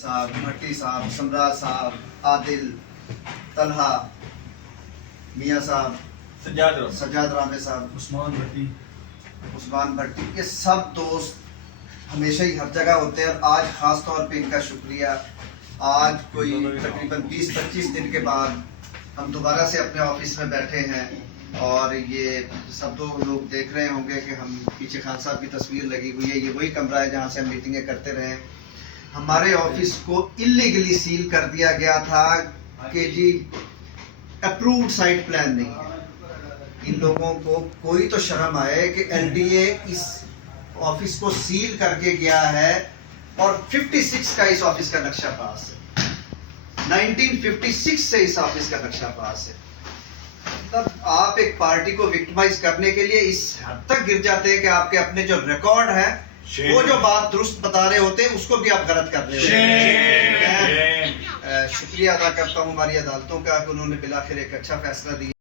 صاحب، بھٹی صاحب، سمراج صاحب، عادل، طلحہ میاں صاحب، سجاد رامے صاحب، عثمان بھٹی، یہ سب دوست ہمیشہ ہی ہر جگہ ہوتے ہیں. اور آج خاص طور پہ ان کا شکریہ. آج کوئی تقریباً 20-25 دن کے بعد ہم دوبارہ سے اپنے آفس میں بیٹھے ہیں اور یہ سب لوگ دیکھ رہے ہوں گے کہ ہم پیچھے خان صاحب کی تصویر لگی ہوئی ہے. یہ وہی کمرہ ہے جہاں سے ہم میٹنگیں کرتے رہے. ہمارے آفس کو انلیگلی سیل کر دیا گیا تھا کہ جی اپرووڈ سائٹ پلان نہیں ہے. ان لوگوں کو کوئی تو شرم آئے کہ ایل ڈی اے اس آفس کو سیل کر کے گیا ہے اور 56 کا اس آفس کا نقشہ پاس ہے. 1956 سے اس آفس کا نقشہ پاس ہے. تب آپ ایک پارٹی کو وکٹمائز کرنے کے لیے اس حد تک گر جاتے ہیں کہ آپ کے اپنے جو ریکارڈ ہے وہ جو بات درست بتا رہے ہوتے ہیں اس کو بھی آپ غلط کر رہے ہوتے ہیں. شکریہ ادا کرتا ہوں ہماری عدالتوں کا کہ انہوں نے بالآخر ایک اچھا فیصلہ دیا.